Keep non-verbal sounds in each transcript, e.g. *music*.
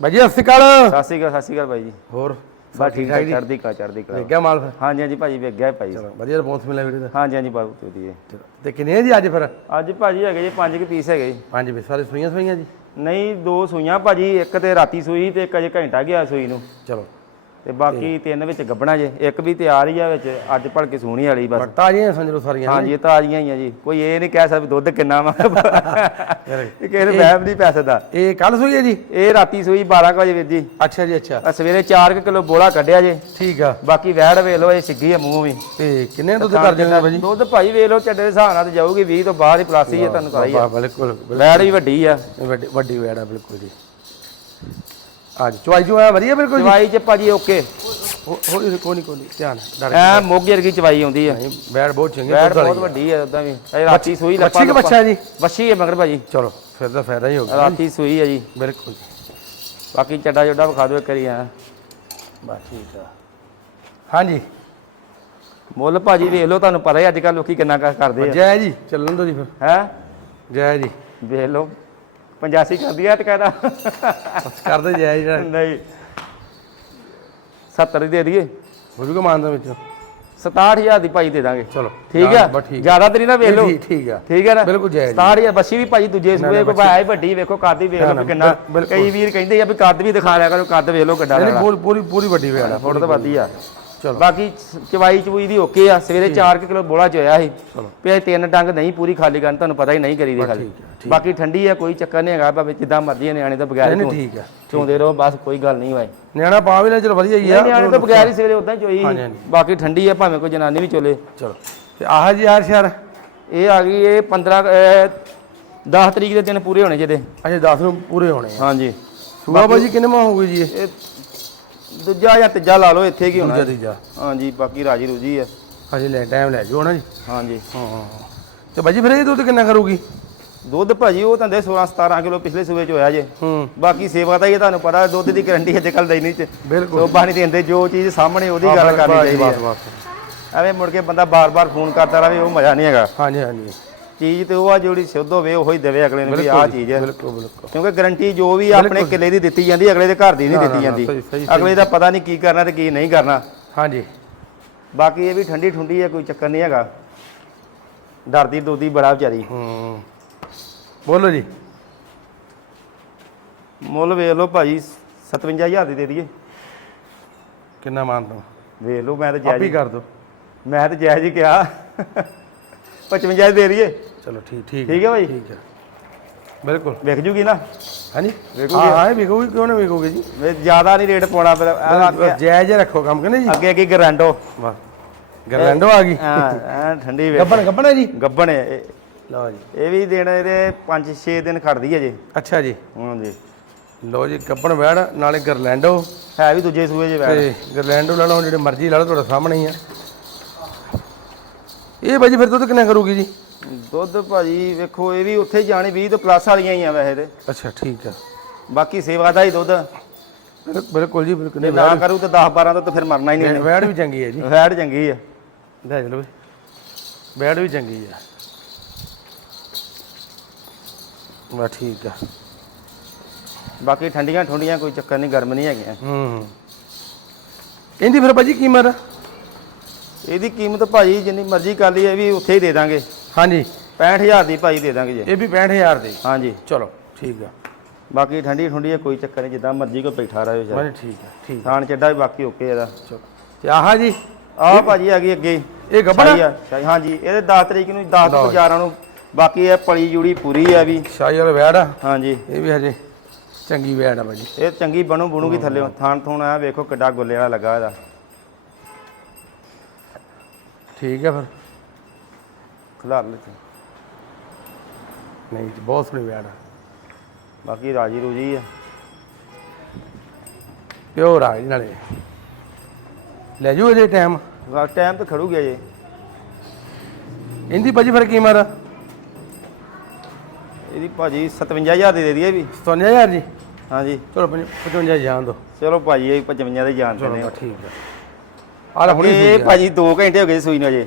ਬਾਈ ਜੀ ਸਤਿ ਸ਼੍ਰੀ ਅਕਾਲ। ਸਤਿ ਸ਼੍ਰੀ ਅਕਾਲ ਸਤਿ ਸ਼੍ਰੀ ਅਕਾਲ ਭਾਈ ਜੀ। ਹੋਰ ਬਸ ਠੀਕ ਠਾਕ ਚੜ੍ਹਦੀ ਕਲਾ ਚੜ੍ਹਦੀ ਕਲਾ। ਵੇਖ ਗਿਆ ਮਾਲ ਫਿਰ? ਹਾਂਜੀ ਹਾਂਜੀ ਭਾਜੀ ਵੇਖ ਗਿਆ ਭਾਜੀ ਚਲੋ ਵਧੀਆ ਰਿਸਪੌਂਸ ਮਿਲਿਆ ਵੀਰੇ ਦਾ। ਹਾਂਜੀ ਹਾਂਜੀ ਬਹੁਤ ਵਧੀਆ। ਚਲੋ ਤੇ ਕਿੰਨੇ ਜੀ ਅੱਜ ਫਿਰ? ਅੱਜ ਭਾਜੀ ਹੈਗੇ ਜੀ ਪੰਜ ਕੁ ਪੀਸ ਹੈਗੇ ਜੀ। ਪੰਜ ਵੀ ਸਾਰੇ ਸੂਈਆਂ ਸੂਈਆਂ ਜੀ? ਨਹੀਂ ਦੋ ਸੂਈਆਂ ਭਾਜੀ ਇੱਕ ਤੇ ਰਾਤੀ ਸੂਈ ਤੇ ਇੱਕ ਅਜੇ ਘੰਟਾ ਗਿਆ ਸੂਈ ਨੂੰ। ਚਲੋ ਤੇ ਬਾਕੀ ਤਿੰਨ ਵਿੱਚ ਗੱਬਣਾ ਜੇ ਇੱਕ ਵੀ ਤਿਆਰ ਹੀ ਆ ਵਿੱਚ ਅੱਜ ਭਲਕੇ ਸੂਣੀ ਵਾਲੀ ਬਸ। ਤਾਜ਼ੀਆਂ ਸਮਝ ਸਾਰੀਆਂ ਹਾਂਜੀ ਇਹ ਤਾਜ਼ੀਆਂ ਹੀ ਆ ਜੀ। ਕੋਈ ਇਹ ਨਹੀਂ ਕਹਿ ਸਕਦਾ ਵੀ ਦੁੱਧ ਕਿੰਨਾ ਵਾ। ਇਹ ਕਿਸੇ ਨੂੰ ਵਹਿਮ ਨਹੀਂ ਪੈ ਸਕਦਾ। ਇਹ ਕੱਲ ਸੂਈ ਹੈ ਜੀ? ਇਹ ਰਾਤੀ ਸੂਈ 12 ਕੁ ਵਜੇ ਵੀਰ ਜੀ। ਅੱਛਾ ਜੀ ਅੱਛਾ। ਸਵੇਰੇ 4 ਕਿਲੋ ਬੋਲਾ ਕੱਢਿਆ ਜੇ। ਠੀਕ ਆ। ਬਾਕੀ ਵਹਿੜ ਵੇਖ ਲਓ ਇਹ ਸਿੱਗੀ ਆ ਮੂੰਹ ਵੀ। ਤੇ ਕਿੰਨੇ ਦੁੱਧ ਕਰ ਦਿੰਦੇ ਬਾਈ? ਜੀ ਦੁੱਧ ਭਾਈ ਵੇਖ ਲਓ ਚੱਡੇ ਦੇ ਹਿਸਾਬ ਨਾਲ ਤੇ ਜਾਊਗੀ 20 ਤੋਂ ਬਾਅਦ ਹੀ ਪਲੱਸ ਹੀ ਤੁਹਾਨੂੰ ਪਤਾ ਹੀ ਆ। ਬਿਲਕੁਲ। ਵੈੜ ਵੀ ਵੱਡੀ ਆ। ਵੱਡੀ ਵੱਡੀ ਵੇੜ ਆ ਬਿਲਕੁਲ ਜੀ। ਅੱਜ ਚੁਆਈ ਜੋ ਆ ਵਧੀਆ ਬਿਲਕੁਲ ਜੀ? ਚਵਾਈ ਚ ਭਾਜੀ ਓਕੇ। ਹੌਲੀ ਕੋਈ ਨਹੀਂ ਕੋਈ ਨਹੀਂ ਧਿਆਨ ਡਰ ਐ ਮੋਗੇ ਵਰਗੀ ਚਵਾਈ ਆਉਂਦੀ ਆ। ਨਹੀਂ ਬਹੁਤ ਚੰਗੀ ਵਾਲੀ ਬਹੁਤ ਵੱਡੀ ਆ ਉਦਾਂ ਵੀ। ਇਹ ਰਾਤੀ ਸੂਈ ਬੱਚੀ ਕਿ ਬੱਚਾ ਜੀ? ਬੱਚੀ ਹੈ ਮਗਰ ਭਾਜੀ। ਚਲੋ ਫਿਰ ਤਾਂ ਫਾਇਦਾ ਹੀ ਹੋ ਗਿਆ ਰਾਤੀ ਸੂਈ ਆ ਜੀ। ਬਿਲਕੁਲ ਜੀ। ਬਾਕੀ ਚੱਡਾ ਜੋਡਾ ਵਿਖਾ ਦਿਓ ਇੱਕ ਵਾਰੀ ਆ ਬਸ ਠੀਕ ਆ। ਹਾਂਜੀ। ਮੁੱਲ ਭਾਜੀ ਵੇਖ ਲਓ ਤੁਹਾਨੂੰ ਪਤਾ ਹੀ ਅੱਜ ਕੱਲ ਲੋਕੀ ਕਿੰਨਾ ਕਰਦੇ ਆ। ਜੈ ਜੀ ਚੱਲਣ ਦੋ ਜੀ ਫਿਰ। ਹੈ? ਜੈ ਜੀ। ਵੇਖ ਲਓ। 85 ਕਰਦੀ ਆ ਤੇ ਕਹਿੰਦਾ। ਬਸ ਕਰਦੇ ਜੈ ਜੀ ਜਿਹੜਾ। ਨਹੀਂ। 70 ਦੀ ਦੇ ਦਈਏ। ਹੋ ਜੂਗਾ ਮਾਨਦਾ ਵਿੱਚ। 67000 ਦੀ ਭਾਈ ਦੇ ਦਾਂਗੇ। ਚਲੋ ਠੀਕ ਆ? ਆ। ਜ਼ਿਆਦਾ ਤਰੀ ਨਾ ਵੇਖ ਲਓ। ਠੀਕ ਆ। ਠੀਕ ਹੈ ਨਾ? ਬਿਲਕੁਲ ਜਾਇਜ਼। 67000 ਬੱਸੀ ਵੀ ਭਾਜੀ ਦੂਜੇ ਸੂਏ ਕੋ ਭਾਈ ਵੱਡੀ ਵੇਖੋ ਕੱਦ ਵੀ ਵੇਖ ਲਓ ਕਿੰਨਾ। ਕਈ ਵੀਰ ਕਹਿੰਦੇ ਆ ਵੀ ਕੱਦ ਵੀ ਦਿਖਾ ਲਿਆ ਕਰੋ ਕੱਦ ਵੇਖ ਲਓ ਕਿੱਡਾ ਨਹੀਂ ਪੂਰੀ ਪੂਰੀ ਵੱਡੀ ਵੇੜ ਆ ਫੋਟੋ ਤਾਂ ਵੱਧੀ ਆ। ਚਲੋ। ਬਾਕੀ ਚਵਾਈ ਚਵੂਈ ਦੀ ਓਕੇ ਆ ਸਵੇਰੇ 4 ਕਿਲੋ ਬੋਲਾ ਚੋਇਆ ਸੀ। ਪਿਆ ਤਿੰਨ ਡੰਗ ਨਹੀਂ ਪੂਰੀ ਖਾਲੀ ਕਰਨ ਤੁਹਾਨੂੰ ਪਤਾ ਹੀ ਨਹੀਂ ਕਰੀਦੀ ਖਾਲੀ। ਬਾਕੀ ਠੰਡੀ ਆ ਕੋਈ ਚੱਕਰ ਨਹੀਂ ਹੈਗਾ ਭਾਵੇਂ ਜਿੱਦਾਂ ਮਰਜ਼ੀ ਨਿਆਣੇ ਤੋਂ ਬਗੈਰ ਨਹੀਂ ਹੀ ਠੀਕ ਆ ਚੋਂਦੇ ਰਹੋ ਬਸ ਕੋਈ ਗੱਲ ਨਹੀਂ ਹੋਏ ਨਿਆਣਾ ਪਾ ਵੀ ਲੈ ਚਲੋ ਵਧੀਆ ਹੀ ਆ। ਨਿਆਣੇ ਤੋਂ ਬਗੈਰ ਹੀ ਸਵੇਰੇ ਉਦਾਂ ਹੀ ਚੋਈ। ਬਾਕੀ ਠੰਡੀ ਆ ਭਾਵੇਂ ਕੋਈ ਜਨਾਨੀ ਵੀ ਚੋਲੇ। ਚਲੋ। ਤੇ ਆਹ ਜੀ ਯਾਰ ਸ਼ਹਿਰ? ਇਹ ਆ ਗਈ ਇਹ 15 10 ਤਰੀਕ ਦੇ ਦਿਨ ਪੂਰੇ ਹੋਣੇ ਜਿਹਦੇ। ਅਜੇ 10 ਨੂੰ ਪੂਰੇ ਹੋਣੇ ਹਾਂਜੀ। ਸੁਬਾ ਬਾਜੀ ਕਿੰਨੇ ਮਾਹ ਹੋਊਗੀ ਜੀ ਇਹ? ਇਹ ਦੂਜਾ ਜਾਂ ਤੀਜਾ ਲਾ ਲਓ ਇੱਥੇ ਕੀ ਹੋਣਾ ਦੂਜਾ ਤੀਜਾ। ਹਾਂਜੀ ਬਾਕੀ ਰਾਜੀ ਰੂਜੀ ਆ। ਹਜੇ ਲੈ ਟਾਈਮ ਲੈ ਜਾਓ ਨਾ ਜੀ। ਹਾਂਜੀ। ਹਾਂ ਤੇ ਬਾਜੀ ਫਿਰ ਇਹ ਦੁੱਧ ਕਿੰਨਾ ਕਰੂਗੀ? ਦੁੱਧ ਭਾਜੀ ਉਹ ਤਾਂ ਦੇ 16 17 ਕਿਲੋ ਪਿਛਲੇ ਸੂਏ ਚ ਹੋਇਆ ਜੇ। ਹੂੰ। ਬਾਕੀ ਸੇਵਾ ਤਾਂ ਇਹ ਤੁਹਾਨੂੰ ਪਤਾ ਦੁੱਧ ਦੀ ਗਰੰਟੀ ਅੱਜ ਕੱਲ ਦੇਣੀ ਚ। ਬਿਲਕੁਲ। ਸੋਭਾ ਨਹੀਂ ਦਿੰਦੇ ਜੋ ਚੀਜ਼ ਸਾਹਮਣੇ ਉਹਦੀ ਗੱਲ ਕਰਨੀ ਚਾਹੀਦੀ ਹੈ ਐਵੇਂ ਮੁੜ ਕੇ ਬੰਦਾ ਬਾਰ-ਬਾਰ ਫੋਨ ਕਰਦਾ ਰਹੇ ਉਹ ਮਜ਼ਾ ਨਹੀਂ ਹੈਗਾ। ਹਾਂਜੀ ਹਾਂਜੀ। ਚੀਜ਼ ਤੇ ਉਹ ਆ ਜਿਹੜੀ ਸ਼ੁੱਧ ਹੋਵੇ ਉਹੀ ਦੇਵੇ ਅਗਲੇ ਨੂੰ ਵੀ ਆਹ ਚੀਜ਼ ਹੈ। ਬਿਲਕੁਲ ਬਿਲਕੁਲ। ਕਿਉਂਕਿ ਗਰੰਟੀ ਜੋ ਵੀ ਆਪਣੇ ਕਿੱਲੇ ਦੀ ਦਿੱਤੀ ਜਾਂਦੀ ਅਗਲੇ ਦੇ ਘਰ ਦੀ ਨਹੀਂ ਨਾ, ਦਿੱਤੀ ਨਾ, ਜਾਂਦੀ। ਸਹੀ, ਸਹੀ, ਅਗਲੇ ਦਾ ਪਤਾ ਨਹੀਂ ਕੀ ਕਰਨਾ ਤੇ ਕੀ ਨਹੀਂ ਕਰਨਾ। ਹਾਂਜੀ। ਬਾਕੀ ਇਹ ਵੀ ਠੰਡੀ ਠੁੰਡੀ ਹੈ ਕੋਈ ਚੱਕਰ ਨਹੀਂ ਹੈਗਾ। ਡਰਦੀ ਦੋਦੀ ਬੜਾ ਵਿਚਾਰੀ। ਹੂੰ। ਬੋਲੋ ਜੀ। ਮੁੱਲ ਵੇਖ ਲਓ ਭਾਜੀ 57000 ਦੀ ਦੇ ਦਈਏ। ਕਿੰਨਾ ਮੰਨਦਾ ਵੇਖ ਲਓ ਮੈਂ ਤਾਂ ਆਪ ਹੀ ਜਾਇਜ਼ ਕਰ ਦੋ ਮੈਂ ਤਾਂ ਜਾਇਜ਼ ਹੀ ਕਿਹਾ। 55 ਦੀ ਦੇ ਦਈਏ। ਚਲੋ ਠੀਕ ਠੀਕ ਠੀਕ ਹੈ ਭਾਈ? ਠੀਕ ਹੈ। ਬਿਲਕੁਲ। ਵਿਕ ਜੂਗੀ ਨਾ? ਹਾਂਜੀ। ਵੇਖੋਗੇ? ਹਾਂ ਹਾਂ ਵਿਕੋਗੇ ਕਿਉਂ ਨਾ ਵਿਕੋਗੇ ਜੀ? ਵੇ ਜ਼ਿਆਦਾ ਨਹੀਂ ਰੇਟ ਪਾਉਣਾ ਫਿਰ ਅੱਗੇ- ਜਾਇਜ਼ ਰੱਖੋ ਕੰਮ ਕਹਿੰਦੇ ਜੀ? ਅੱਗੇ ਕੀ ਗਰੈਂਡੋ। ਵਾਹ ਗਰਲੈਂਡੋ ਆ ਗਈ। ਹਾਂ ਐਂ ਠੰਡੀ ਵੇਖ। ਗੱਬਣ ਗੱਬਣ ਹੈ ਜੀ? ਗੱਬਣ ਹੈ ਲਓ ਜੀ। ਇਹ ਵੀ ਦਿਨ ਇਹਦੇ 5-6 ਦਿਨ ਖੜਦੀ ਹੈ ਜੀ। ਅੱਛਾ ਜੀ। ਹਾਂਜੀ ਲਓ ਜੀ ਗੱਬਣ ਵੈੜ ਨਾਲੇ ਗਰਲੈਂਡੋ। ਹੈ ਵੀ ਦੂਜੇ ਸੂਏ ਵੈੜ ਤੇ ਗਰਲੈਂਡੋ ਲੈ ਲਓ ਜਿਹੜੇ ਮਰਜ਼ੀ ਲੈ ਲਓ ਤੁਹਾਡੇ ਸਾਹਮਣੇ ਹੀ ਆ। ਇਹ ਬਾਜੀ ਫਿਰ ਦੁੱਧ ਕਿੰਨਾ ਕਰੂਗੀ ਜੀ? ਦੁੱਧ ਭਾਜੀ ਵੇਖੋ ਇਹ ਵੀ ਉੱਥੇ ਜਾਣੀ 20 ਤੋਂ ਪਲੱਸ ਵਾਲੀਆਂ ਹੀ ਆ ਵੈਸੇ ਤੇ। ਅੱਛਾ ਠੀਕ ਆ। ਬਾਕੀ ਸੇਵਾ ਦਾ ਹੀ ਦੁੱਧ। ਬਿਲ- ਬਿਲਕੁਲ ਜੀ ਬਿਲਕੁਲ। ਜੇ ਨਹੀਂ ਨਾ ਕਰੂ ਤਾਂ 10 12 ਦਾ ਤਾਂ ਫਿਰ ਮਰਨਾ ਹੀ ਨਹੀਂ ਵੈੜ- ਵੈੜ ਵੀ ਚੰਗੀ ਹੈ ਜੀ। ਵੈੜ ਚੰਗੀ ਆ। ਲੈ ਚਲੋ ਵੈੜ ਵੀ ਚੰਗੀ ਆ। ਵਾ ਠੀਕ ਆ। ਬਾਕੀ ਠੰਡੀਆਂ ਠੁੰਡੀਆਂ ਕੋਈ ਚੱਕਰ ਨਹੀਂ ਗਰਮ ਨਹੀਂ ਹੈਗੀਆਂ। ਹੂੰ ਇਹਦੀ ਫਿਰ ਬਾਜੀ ਕੀਮਤ? ਇਹਦੀ ਕੀਮਤ ਭਾਜੀ ਜਿੰਨੀ ਮਰਜ਼ੀ ਕਰ ਲਈ ਇਹ ਵੀ ਉੱਥੇ ਹੀ ਦੇ ਦਾਂਗੇ। ਹਾਂਜੀ। 65000 ਦੀ ਭਾਜੀ ਦੇ ਦਾਂਗੇ ਜੀ। ਇਹ ਵੀ 65000 ਦੀ। ਹਾਂਜੀ। ਚਲੋ ਠੀਕ ਆ। ਬਾਕੀ ਠੰਡੀ ਠੁੰਡੀ ਹੈ ਕੋਈ ਚੱਕਰ ਨਹੀਂ ਜਿੱਦਾਂ ਮਰਜ਼ੀ ਕੋਈ ਬੈਠਾ ਰਹੇ ਚਾਹੇ ਬਾਜੀ ਠੀਕ ਆ ਠੀਕ ਥਾਣ ਚੱਡਾ ਵੀ ਬਾਕੀ ਓਕੇ ਇਹਦਾ। ਚਲੋ। ਤੇ ਆਹ ਜੀ ਆਹ ਭਾਜੀ ਹੈਗੀ ਅੱਗੇ। ਹੀ। ਇਹ ਆ, ਸ਼ਾਹੀ- ਹਾਂਜੀ ਇਹਦੇ 10 ਤਰੀਕ ਨੂੰ 10 ਤੋਂ 11 ਨੂੰ। ਬਾਕੀ ਇਹ ਪਲੀ ਜੂੜੀ ਪੂਰੀ ਆ ਵੀ। ਸ਼ਾਹੀ ਵਾਲਾ ਵੈੜ ਆ? ਹਾਂਜੀ। ਇਹ ਵੀ ਹਜੇ ਚੰਗੀ ਵੈੜ ਆ ਬਾਜੀ ਇਹ ਚੰਗੀ ਬਣੂ ਬਣੂਗੀ ਥੱਲੇ। ਥਾਣ ਥੂਣ ਆ ਵੇਖੋ ਕਿੱਡਾ ਗੁੱਲੇ ਵਾਲਾ ਲੱਗਾ ਇਹਦਾ। ਠੀਕ ਆ ਫਿਰ। ਖਿਲਾਰ ਲੈ ਤੂੰ। ਨਹੀਂ ਜੀ, ਬਹੁਤ ਸੋਹਣੀ ਵੈੜ ਆ। ਬਾਕੀ ਰਾਜੀ ਰੂਜੀ ਆ। ਪਿਓਰ ਆ ਜੀ ਨਾਲੇ। ਲੈ ਜੂ ਇਹਦੇ ਟਾਈਮ ਟਾਈਮ ਤੇ ਖੜੂ ਗਿਆ ਜੇ। ਇਹਦੀ ਬਾਜੀ ਫਿਰ ਕੀਮਤ ਆ? ਇਹਦੀ ਭਾਜੀ 57000 ਦੀ ਦੇ ਦਈਏ ਵੀ। 57000 ਜੀ? ਹਾਂਜੀ। ਚਲੋ 55 ਜਾਣ ਦੋ। ਚਲੋ ਭਾਜੀ ਇਹ 55 ਦੇ ਜਾਣ ਚਲੋ ਦਿੰਦੇ ਬਸ ਠੀਕ ਆ। ਆ ਲੈ ਹੁਣੀ ਇਹ ਭਾਜੀ 2 ਘੰਟੇ ਹੋ ਗਏ ਸੂਈ ਨੂੰ ਅਜੇ।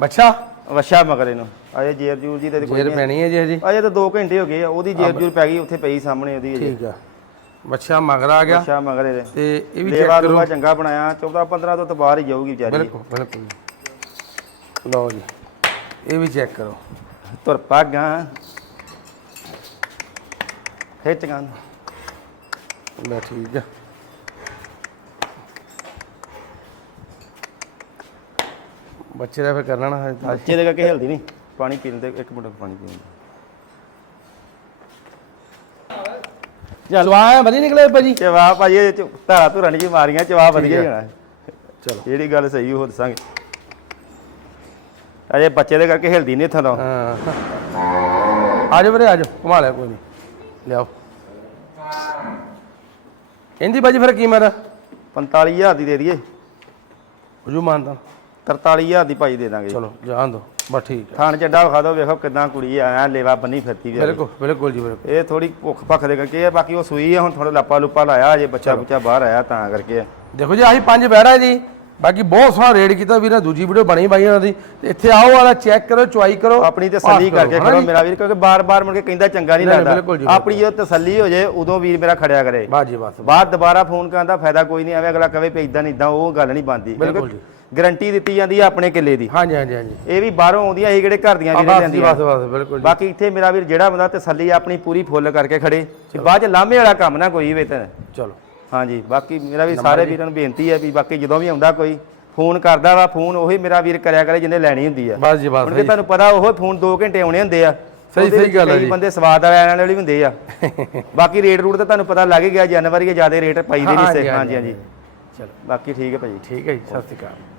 ਬੱਚਾ? ਵਸ਼ਾ ਮਗਰ ਇਹਨੂੰ ਅਜੇ ਜੇਰ ਜੂਰ ਜੀ ਤੇ ਕੋਈ ਜੇਰ ਨਹੀਂ ਪੈਣੀ ਹੈ ਜੀ ਹਜੇ? ਅਜੇ ਤਾਂ 2 ਘੰਟੇ ਹੋ ਗਏ ਆ ਉਹਦੀ ਜੇਰ ਜੂਰ ਪੈ ਗਈ ਉੱਥੇ ਪਈ ਸਾਹਮਣੇ ਉਹਦੀ ਅਜੇ ਠੀਕ ਆ। ਬੱਚਾ ਮਗਰ ਆ ਗਿਆ। ਅੱਛਾ ਮਗਰ ਇਹਦੇ ਤੇ ਇਹ ਵੀ ਚੈੱਕ ਲੇਵਾ ਕਰੋ। ਚੰਗਾ ਬਣਾਇਆ 14 15 ਤੋਂ ਤਾਂ ਬਾਹਰ ਹੀ ਜਾਊਗੀ ਵਿਚਾਰੀ। ਬਿਲਕੁਲ ਬਿਲਕੁਲ। ਲਓ ਜੀ ਇਹ ਵੀ ਚੈੱਕ ਕਰੋ। ਤੁਰ ਪਾਗਾ ਖਿੱਚ ਲੈ ਠੀਕ ਆ। ਬੱਚੇ ਦਾ ਫਿਰ ਕਰ ਲੈਣਾ ਹੈ ਤਾਂ। ਬੱਚੇ ਦੇ ਕਰਕੇ ਹਿਲਦੀ ਨਹੀਂ। ਪਾਣੀ ਪੀਣ ਦੇ ਇੱਕ ਮਿੰਟ ਪਾਣੀ ਪੀਣ ਦੇ ਚਲਵਾ ਵਧੀਆ ਨਿਕਲੇ ਭਾਜੀ ਚਵਾ ਭਾਜੀ ਇਹ ਚ ਧਾਰਾ ਧੁਰਾ ਨਹੀਂ ਜੀ ਮਾਰੀਆਂ ਚਵਾ ਵਧੀਆ ਹੀ। ਹੋਣਾ ਚਲੋ। ਜਿਹੜੀ ਗੱਲ ਸਹੀ ਉਹ ਦੱਸਾਂਗੇ। ਅਜੇ ਬੱਚੇ ਦੇ ਕਰਕੇ ਹਿਲਦੀ ਨਹੀਂ ਇੱਥੋਂ ਤੋਂ। ਹਾਂ। ਆ ਜਾਓ ਵੀਰੇ ਆ ਜਾਓ ਘੁਮਾ ਲਿਆ ਕੋਈ ਨਹੀਂ। ਲਿਆਓ। ਇਹਦੀ ਭਾਜੀ ਫਿਰ ਕੀਮਤ? 45000 ਦੀ ਦੇ ਦਈਏ। ਹਜੂ ਮੰਨਦਾ 43000 ਦੀ ਭਾਈ ਦੇ ਦਾਂਗੇ। ਚਲੋ ਜਾਣ ਦੋ ਬਸ ਠੀਕ ਹੈ। ਥਾਣ ਚੱਡਾ ਵਿਖਾ ਦਿਓ ਵੇਖੋ ਕਿਦਾਂ ਕੁੜੀ ਆ ਲੇਵਾ ਬੰਨੀ ਫਿਰਦੀ ਵੀ ਬਿਲਕੁਲ ਬਿਲਕੁਲ ਜੀ ਬਿਲਕੁਲ। ਇਹ ਥੋੜੀ ਭੁੱਖ ਭੱਖ ਦੇ ਕਰਕੇ ਆ ਬਾਕੀ ਉਹ ਸੂਈ ਆ ਹੁਣ ਥੋੜਾ ਲੱਪਾ ਲੁੱਪਾ ਲਾਇਆ ਅਜੇ ਬੱਚਾ ਬੁੱਚਾ ਬਾਹਰ ਆਇਆ ਤਾਂ ਕਰਕੇ। ਦੇਖੋ ਜੀ ਆਹੀ ਪੰਜ ਬਹਿਰਾ ਜੀ। ਬਾਕੀ ਬਹੁਤ ਸੋਹਣਾ ਰੇਡ ਕੀਤਾ ਵੀਰਾਂ ਦੂਜੀ ਵੀਡੀਓ ਬਣੀ ਬਾਈ ਉਹਨਾਂ ਦੀ। ਤੇ ਇੱਥੇ ਆਓ ਵਾਲਾ ਚੈੱਕ ਕਰੋ ਚੁਆਈ ਕਰੋ। ਆਪਣੀ ਤਸੱਲੀ ਕਰਕੇ ਖੜੋ ਜੀ? ਮੇਰਾ ਵੀਰ ਕਿਉਂਕਿ ਬਾਰ-ਬਾਰ ਮੁੜ ਕੇ ਕਹਿੰਦਾ ਚੰਗਾ ਨਹੀਂ ਲੱਗਦਾ। ਜੀ। ਆਪਣੀ ਜਦੋਂ ਤਸੱਲੀ ਹੋ ਜਾਏ ਉਦੋਂ ਵੀਰ ਮੇਰਾ ਖੜਿਆ ਕਰੇ। ਬਸ ਜੀ ਬਸ। ਬਾਅਦ ਦੁਬਾਰਾ ਫੋਨ ਕਰਨ ਦਾ ਫਾਇਦਾ ਕੋਈ ਨਹੀਂ ਐਵੇਂ ਅਗਲਾ ਕਵੇ ਵੀ ਇਦਾਂ ਨਹੀਂ ਇਦਾਂ ਉਹ ਗੱਲ ਨਹੀਂ ਬਣਦੀ। ਬਿਲਕੁਲ ਜੀ। ਗਾਰੰਟੀ ਦਿੱਤੀ ਜਾਂਦੀ ਹੈ ਆਪਣੇ ਕਿੱਲੇ ਦੀ। ਹਾਂਜੀ ਹਾਂਜੀ ਹਾਂਜੀ। ਇਹ ਵੀ ਬਾਹਰੋਂ ਆਉਂਦੀਆਂ ਇਹ ਕਿਹੜੇ ਘਰ ਦੀਆਂ ਆ ਵੀਰੇ ਬਸ ਬਸ ਬਿਲਕੁਲ ਜੀ। ਬਾਕੀ ਇੱਥੇ ਮੇਰਾ ਵੀਰ ਜਿਹੜਾ ਬੰਦਾ ਤਸੱਲੀ ਆਪਣੀ ਪੂਰੀ ਫੁੱਲ ਕਰਕੇ ਖੜੇ। ਤੇ ਬਾਅਦ ਚ ਲਾਮੇ ਵਾਲਾ ਕੰਮ ਨਾ ਕੋਈ ਹੋਵੇ ਤਾਂ। ਚਲੋ। ਹਾਂਜੀ ਬਾਕੀ ਮੇਰਾ ਵੀ ਸਾਰੇ ਵੀਰਾਂ ਨੂੰ ਬੇਨਤੀ ਹੈ ਵੀ ਬਾਕੀ ਜਦੋਂ ਵੀ ਆਉਂਦਾ ਕੋਈ ਫੋਨ ਕਰਦਾ ਵਾ ਫੋਨ ਉਹੀ ਮੇਰਾ ਵੀਰ ਕਰਿਆ ਕਰੇ ਜਿਹਨੇ ਲੈਣੀ ਹੁੰਦੀ ਆ। ਬਸ ਜੀ ਬਸ ਹੁਣ ਕਿ ਤੁਹਾਨੂੰ ਪਤਾ ਉਹ ਫੋਨ 2 ਘੰਟੇ ਆਉਣੇ ਹੁੰਦੇ ਆ ਸਹੀ- ਸਹੀ ਗੱਲ ਹੈ ਜੀ। ਬੰਦੇ ਸਵਾਦ ਲੈਣ ਵਾਲੇ ਵੀ ਹੁੰਦੇ ਆ। *laughs* ਬਾਕੀ ਰੇਟ ਰੂਟ ਤਾਂ ਤੁਹਾਨੂੰ ਪਤਾ ਲੱਗ ਗਿਆ ਜਨਵਰੀ ਜ਼ਿਆਦਾ ਰੇਟ ਪਾਈ ਦੇ ਨਹੀਂ ਸੇ। ਹਾਂਜੀ, ਹਾਂਜੀ। ਚਲੋ। ਬਾਕੀ ਠੀਕ ਹੈ ਭਾਜੀ। ਠੀਕ ਹੈ ਜੀ ਸਤਿ ਸ਼੍ਰੀ ਅਕਾਲ।